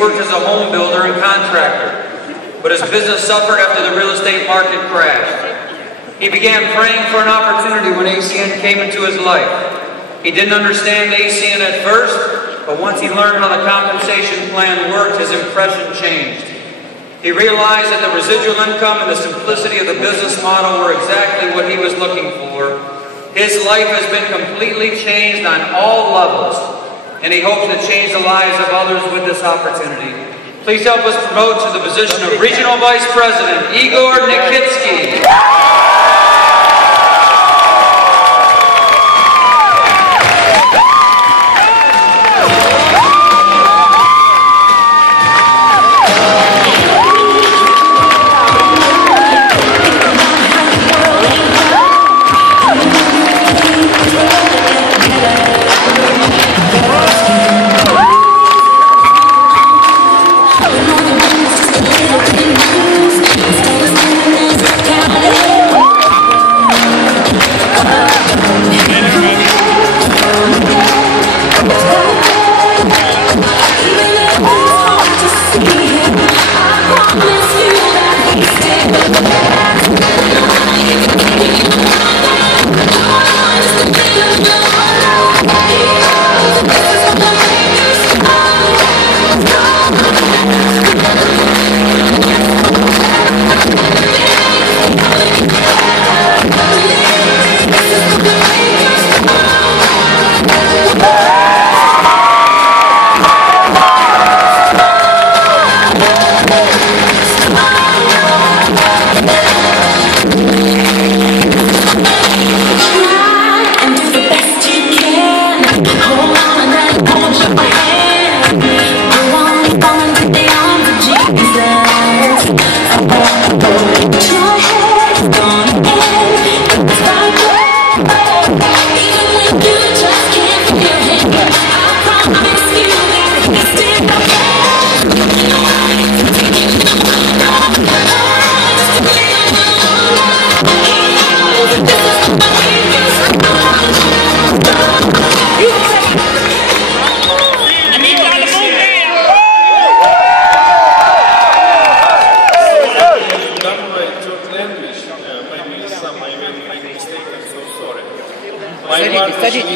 worked as a home builder and contractor, but his business suffered after the real estate market crashed. He began praying for an opportunity when ACN came into his life. He didn't understand ACN at first, but once he learned how the compensation plan worked, his impression changed. He realized that the residual income and the simplicity of the business model were exactly what he was looking for. His life has been completely changed on all levels, and he hopes to change the lives of others with this opportunity. Please help us promote to the position of Regional Vice President, Igor Nickitskiy.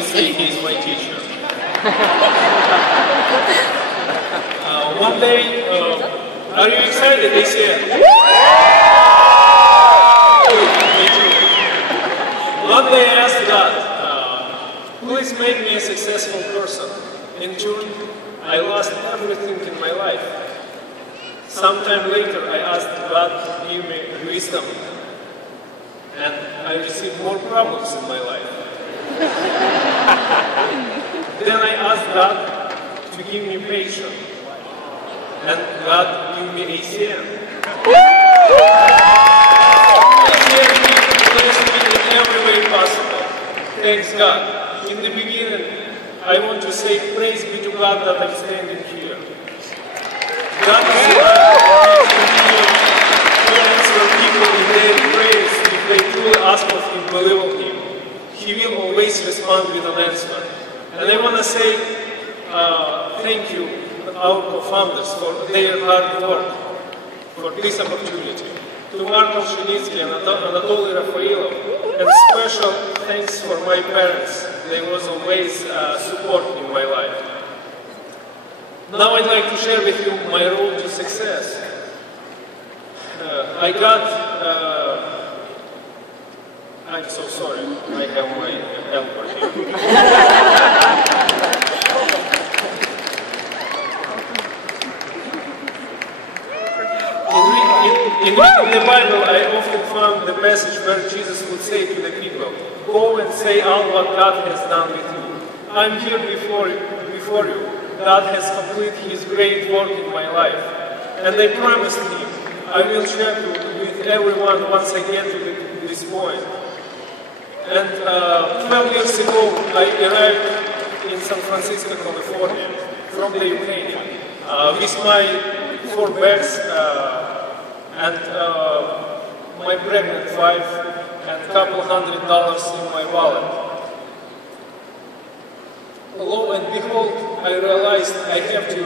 He's my teacher. One day, are you excited, ACN? Me too. One day I asked God, please make me a successful person. In June, I lost everything in my life. Sometime later, I asked God to give me wisdom. And I received more problems in my life. Then I asked God to give me patience, and God gave me ACN. ACN blessed me in every way possible. Thanks God. In the beginning, I want to say praise be to God that I'm standing here. God is the God who continues to answer people in their prayers if they truly ask of Him, believe on Him. He will always respond with an answer. And I want to say thank you to our co-founders for their hard work, for this opportunity. To Marko Shinitsky and Anatoly Rafailov, and special thanks for my parents. They was always support in my life. Now I'd like to share with you my road to success. I got I'm so sorry, I have my helper here. In reading the Bible, I often found the passage where Jesus would say to the people, go and say all what God has done with you. I'm here before you. God has completed His great work in my life. And I promised Him, I will share with everyone once I get to this point. And 12 years ago, I arrived in San Francisco, California, from the Ukraine, with my 4 bags and my pregnant wife and a couple $100 in my wallet. Lo and behold, I realized I have to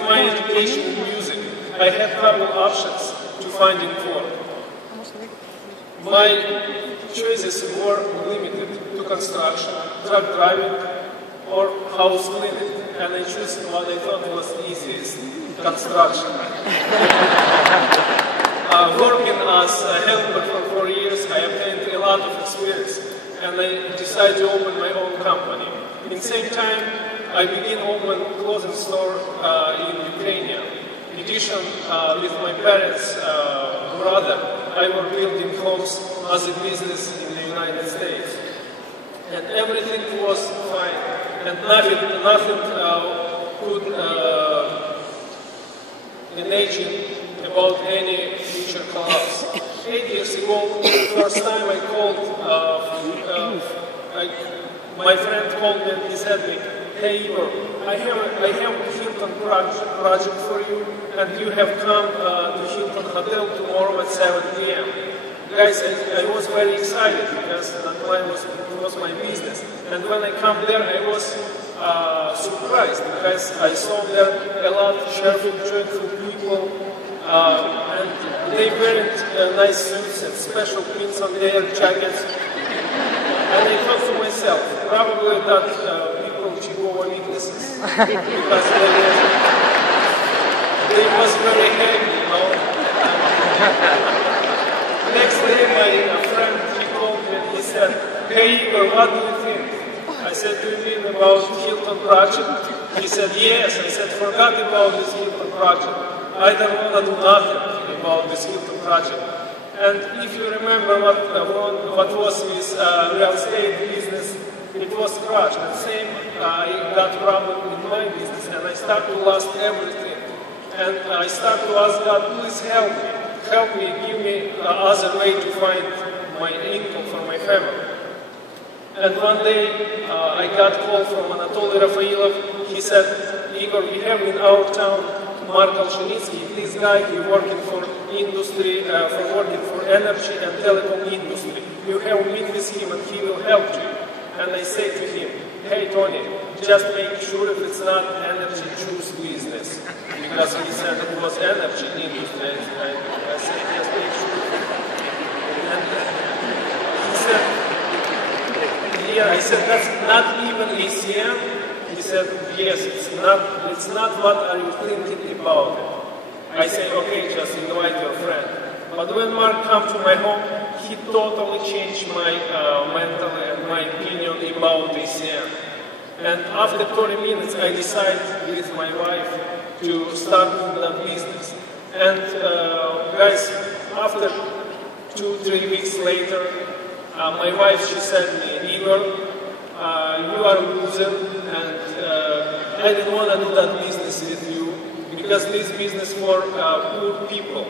my education in music, I had a couple options to finding work. My choices were limited to construction, truck driving, or house cleaning, and I chose what I thought was easiest, construction. Working as a helper for 4 years, I obtained a lot of experience, and I decided to open my own company. In the same time, I began open clothing store in Ukraine. In addition, with my parents' brother, I was building homes as a business in the United States. And everything was fine, and nothing could imagine about any future collapse. 8 years ago, first time I called, my friend called me and he said me, "Hey Igor, I have a Hilton project for you, and you have come to Hilton Hotel tomorrow at 7 p.m. Guys, I was very excited because it was my business. And when I come there, I was surprised because I saw there a lot of cheerful, joyful people, and they wearing nice suits and special pins on their jackets. And I thought to myself, probably that people Jehovah's Witnesses, because they was very heavy, you know. Next day, my friend, he called me and he said, "Hey Igor, what do you think?" I said, "Do you mean about Hilton project?" He said, "Yes." I said, "Forgot about this Hilton project. I don't want to do nothing about this Hilton project." And if you remember what was his real estate business, it was crashed. And same, I got problem in my business, and I started to lose everything. And I started to ask God, please help me, give me other way to find my income for my family. And one day, I got a call from Anatoly Rafailov. He said, "Igor, we have in our town Mark Nickitskiy. This guy, he working for industry, working for energy and telecom industry. You have to meet with him and he will help you." And I say to him, "Hey Tony, just make sure if it's not energy juice business." Because he said it was energy industry. I said, "Just make sure." And he said, "Yeah," I said, "That's not even ACM." He said, "Yes, it's not what are you thinking about it." I say, "Okay, just invite your friend." But when Mark came to my home, he totally changed my mental and my opinion about ACM. And after 30 minutes, I decided with my wife to start that business. And guys, after 2-3 weeks later, my wife, she said to me, "Igor, you are a loser, and I didn't want to do that business with you because this business for poor people."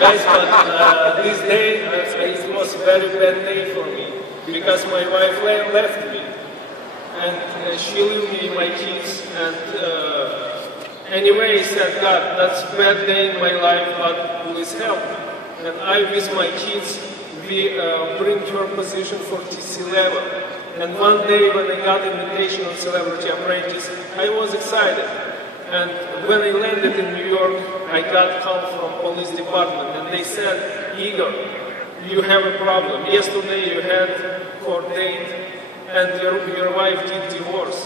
Guys, but this day, it was a very bad day for me because my wife left me, and she left me my kids. And anyway, I said, "God, that's a bad day in my life, but please help me." And I, with my kids, we bring to our position for TC level. And one day when I got invitation on Celebrity Apprentice, I was excited. And when I landed in New York, I got a call from police department, and they said, "Igor, you have a problem. Yesterday you had court date, and your wife did divorce,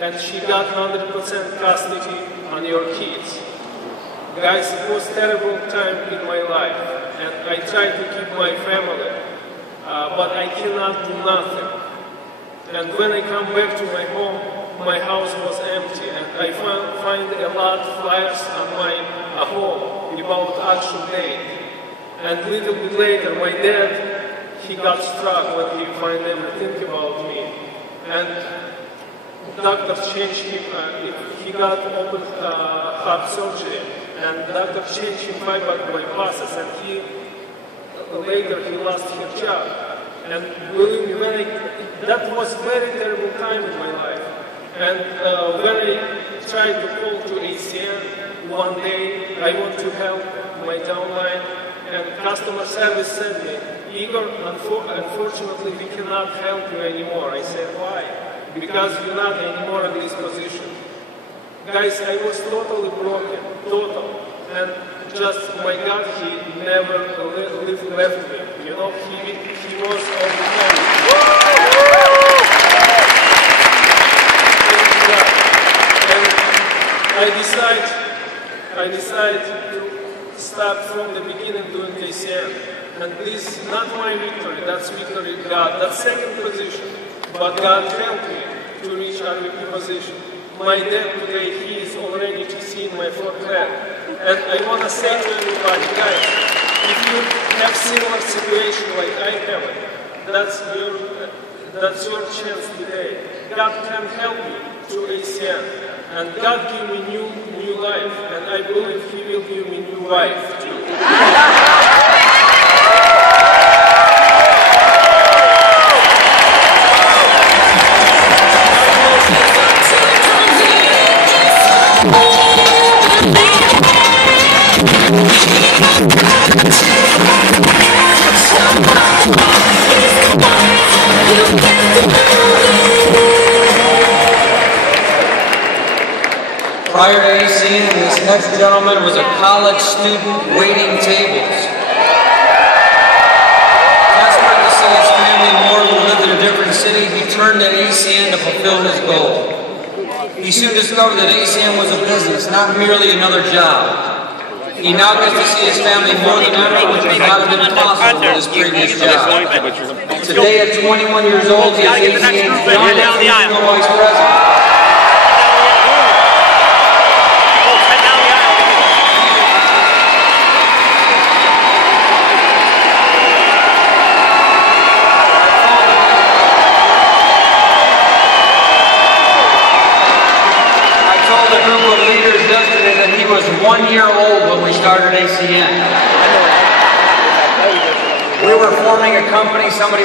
and she got 100% custody on your kids." Guys, it was a terrible time in my life, and I tried to keep my family, but I cannot do nothing. And when I come back to my home, my house was empty, and I find a lot of flyers on my home about auction date. And a little bit later, my dad, he got struck when he find everything about me. And doctor changed him, he got open heart surgery, and doctor changed him bypasses, and later he lost his job. And believe me, that was very terrible time in my life. And when I tried to call to ACM one day, I want to help my downline, and customer service said me, "Igor, unfortunately we cannot help you anymore." I said, "Why?" because you're not anymore in this position. Guys, I was totally broken, total. And just, my God, he never left me. You know, he was all the time. And I decided to start from the beginning doing ACN. And this is not my victory, that's victory of God. That's second position. But God helped me to reach RVP position. My dad today, he is already seeing my forehead. And I want to say to everybody, guys, if you have similar situation like I have, that's your chance today. God can help you through ACN. And God give me new life. And I believe He will give me new life too. Prior to ACN, this next gentleman was a college student waiting tables. Desperate to see his family more who lived in a different city, he turned to ACN to fulfill his goal. He soon discovered that ACN was a business, not merely another job. He now gets to see his family more than ever, which would not have been possible with his previous job. Today, at 21 years old, he is ACN's youngest vice president. The group of leaders yesterday that he was 1 year old when we started ACN. We were forming a company, somebody